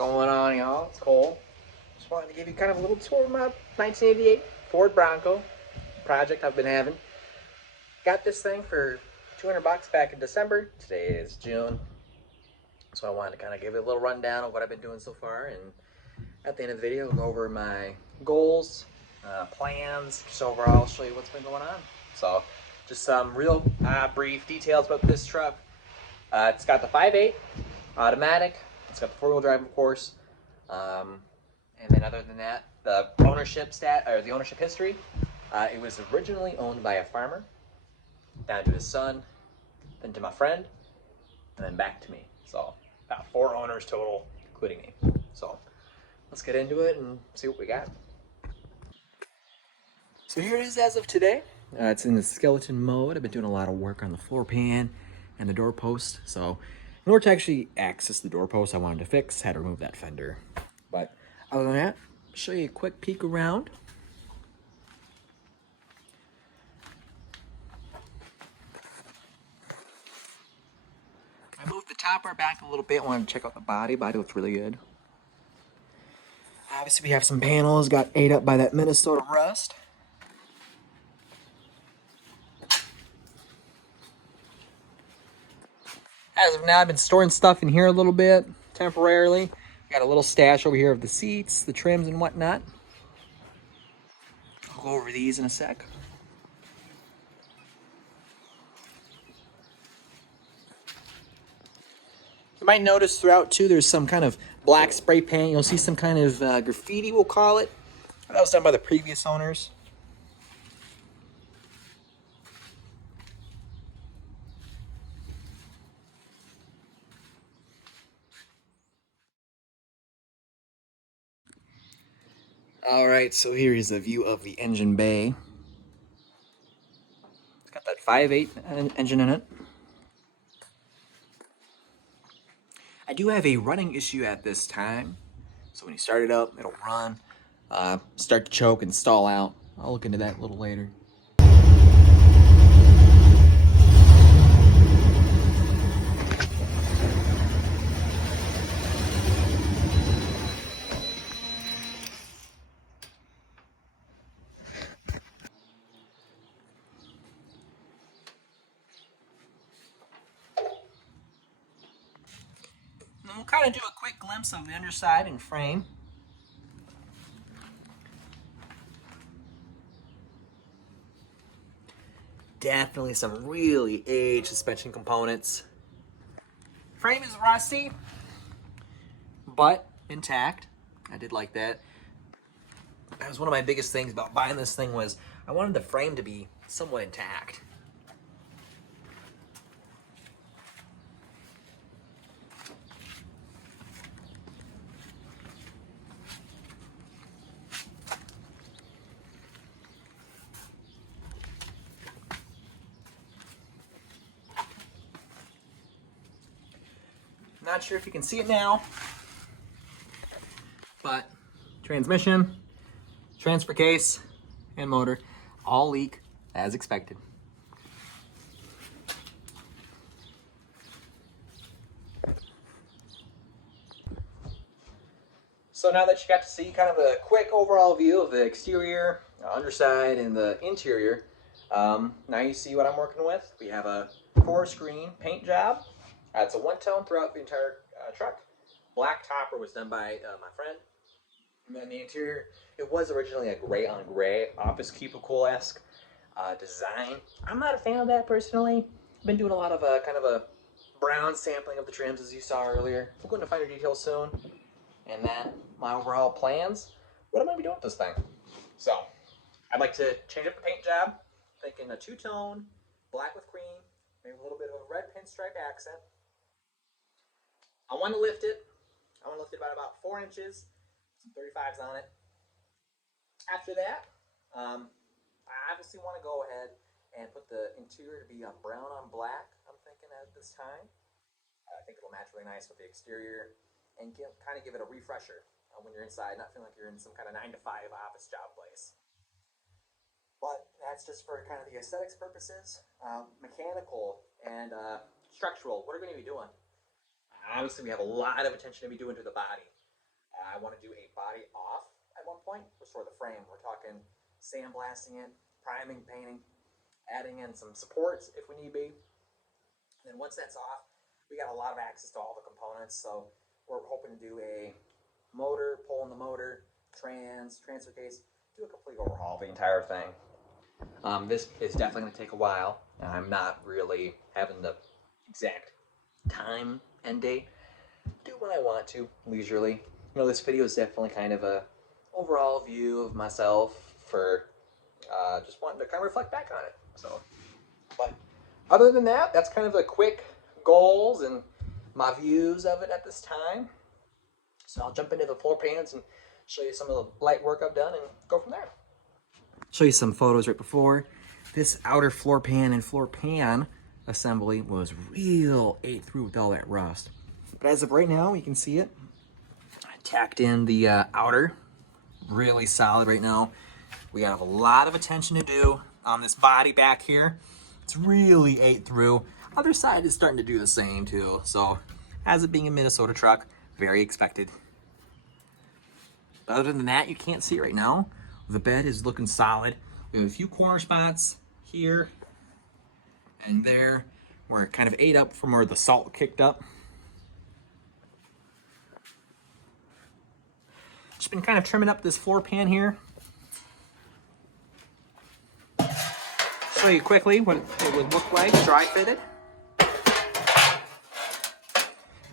going on, y'all? It's Cole. Just wanted to give you kind of a little tour of my 1988 Ford Bronco project I've been having. Got this thing for 200 bucks back in December. Today is June. So I wanted to kind of give it a little rundown of what I've been doing so far, and at the end of the video, I'll go over my goals, plans, just overall show you what's been going on. So just some real brief details about this truck. It's got the 5.8 automatic. It's got the four-wheel drive, of course. And then other than that, the ownership history. It was originally owned by a farmer, down to his son, then to my friend, and then back to me. So about 4 owners total, including me. So let's get into it and see what we got. So here it is as of today. It's in the skeleton mode. I've been doing a lot of work on the floor pan and the door post. So in order to actually access the door post I wanted to fix, I had to remove that fender. But other than that, I'll show you a quick peek around. I moved the topper back a little bit. I wanted to check out the body. Body looks really good. Obviously we have some panels, got ate up by that Minnesota rust. As of now, I've been storing stuff in here a little bit, temporarily. Got a little stash over here of the seats, the trims, and whatnot. I'll go over these in a sec. You might notice throughout, too, there's some kind of black spray paint. You'll see some kind of graffiti, we'll call it. That was done by the previous owners. Alright, so here is a view of the engine bay. It's got that 5.8 engine in it. I do have a running issue at this time. So when you start it up, it'll run, start to choke and stall out. I'll look into that a little later. And we'll kind of do a quick glimpse of the underside and frame. Definitely some really aged suspension components. Frame is rusty, but intact. I did like that. That was one of my biggest things about buying this thing, was I wanted the frame to be somewhat intact. Not sure if you can see it now, but transmission, transfer case, and motor all leak as expected. So now that you got to see kind of a quick overall view of the exterior, underside, and the interior, now you see what I'm working with. We have a forest green paint job. It's a one-tone throughout the entire truck. Black topper was done by my friend. And then the interior, it was originally a gray on gray, office cubicle-esque design. I'm not a fan of that personally. I've been doing a lot of kind of a brown sampling of the trims, as you saw earlier. We'll go into finer details soon. And then my overall plans, what am I going to be doing with this thing? So, I'd like to change up the paint job. Thinking a two-tone, black with cream, maybe a little bit of a red pinstripe accent. I want to lift it. I want to lift it by about 4 inches. Some 35s on it. After that, I obviously want to go ahead and put the interior to be brown on black, I'm thinking at this time. I think it'll match really nice with the exterior and kind of give it a refresher when you're inside, not feeling like you're in some kind of 9-to-5 office job place. But that's just for kind of the aesthetics purposes. Mechanical and structural, what are we going to be doing? Obviously, we have a lot of attention to be doing to the body. I want to do a body off at one point, restore the frame. We're talking sandblasting it, priming, painting, adding in some supports if we need be. And then once that's off, we got a lot of access to all the components. So we're hoping to do a motor, pull in the motor, transfer case, do a complete overhaul of the entire thing. This is definitely going to take a while, and I'm not really having the exact time and date. Do what I want to leisurely. You know, this video is definitely kind of a overall view of myself for just wanting to kind of reflect back on it. So, but other than that, that's kind of the quick goals and my views of it at this time. So I'll jump into the floor pans and show you some of the light work I've done and go from there. Show you some photos right before. This outer floor pan and floor pan assembly was real ate through with all that rust. But as of right now, you can see it. I tacked in the outer, really solid right now. We have a lot of attention to do on this body back here. It's really ate through. Other side is starting to do the same too. So as it being a Minnesota truck, very expected. Other than that, you can't see it right now. The bed is looking solid. We have a few corner spots here and there where it kind of ate up from where the salt kicked up. Just been kind of trimming up this floor pan here. Show you quickly what it would look like dry fitted.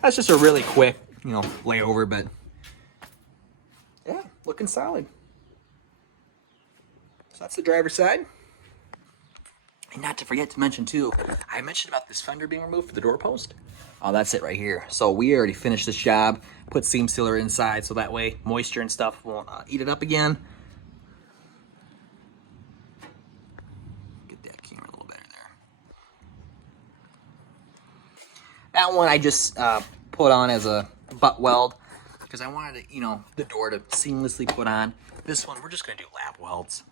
That's just a really quick, you know, layover, but yeah, looking solid. So that's the driver's side. And not to forget to mention too, I mentioned about this fender being removed for the doorpost. Oh, that's it right here. So we already finished this job, put seam sealer inside so that way moisture and stuff won't eat it up again. Get that camera a little better there. That one I just put on as a butt weld because I wanted to, you know, the door to seamlessly put on. This one, we're just gonna do lap welds.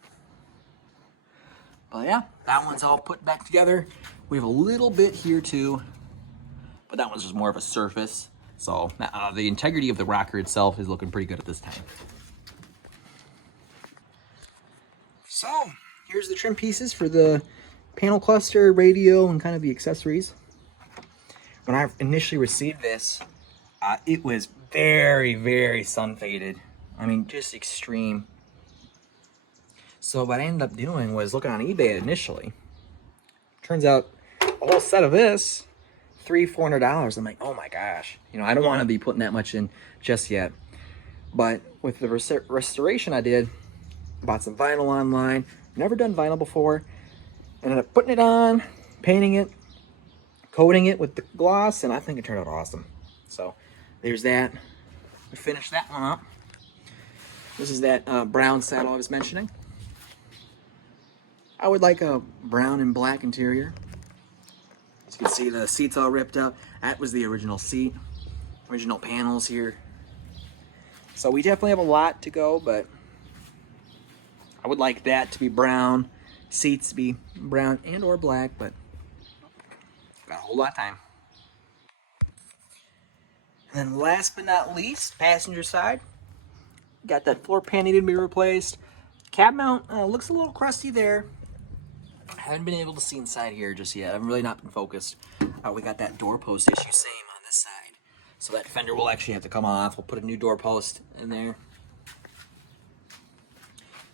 But yeah, that one's all put back together. We have a little bit here too, but that one's just more of a surface. So the integrity of the rocker itself is looking pretty good at this time. So here's the trim pieces for the panel cluster, radio, and kind of the accessories. When I initially received this, it was very, very sun faded. I mean, just extreme. So what I ended up doing was looking on eBay initially. Turns out a whole set of this, $300-400. I'm like, oh my gosh. You know, I don't want to be putting that much in just yet. But with the restoration I did, bought some vinyl online. Never done vinyl before. Ended up putting it on, painting it, coating it with the gloss, and I think it turned out awesome. So there's that. We finished that one up. This is that brown saddle I was mentioning. I would like a brown and black interior. As you can see, the seat's all ripped up. That was the original seat, original panels here. So we definitely have a lot to go, but I would like that to be brown, seats to be brown and or black, but got a whole lot of time. And then last but not least, passenger side. Got that floor pan needed to be replaced. Cab mount looks a little crusty there. I haven't been able to see inside here just yet. I've really not been focused. We got that doorpost issue same on this side. So that fender will actually have to come off. We'll put a new doorpost in there.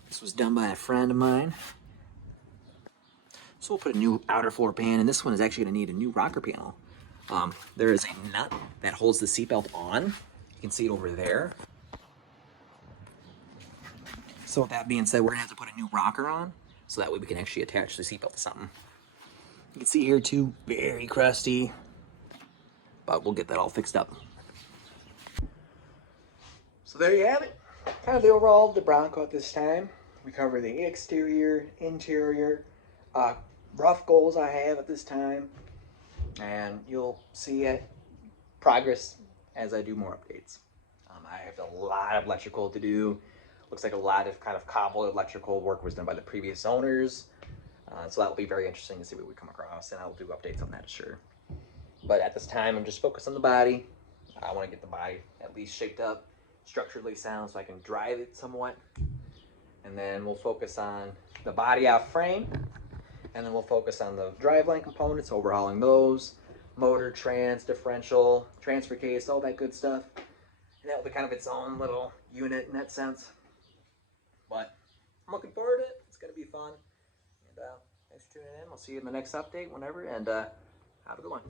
This was done by a friend of mine. So we'll put a new outer floor pan, and this one is actually gonna need a new rocker panel. There is a nut that holds the seatbelt on. You can see it over there. So with that being said, we're gonna have to put a new rocker on, so that way we can actually attach the seatbelt to something. You can see here too, very crusty, but we'll get that all fixed up. So there you have it. Kind of the overall of the Bronco at this time. We cover the exterior, interior, rough goals I have at this time, and you'll see it progress as I do more updates. I have a lot of electrical to do. Looks like a lot of kind of cobble electrical work was done by the previous owners. So that will be very interesting to see what we come across, and I'll do updates on that, sure. But at this time, I'm just focused on the body. I want to get the body at least shaped up, structurally sound so I can drive it somewhat. And then we'll focus on the body off frame. And then we'll focus on the driveline components, overhauling those, motor, trans, differential, transfer case, all that good stuff. And that will be kind of its own little unit in that sense. But I'm looking forward to it. It's going to be fun. And thanks for tuning in. We'll see you in the next update whenever. And have a good one.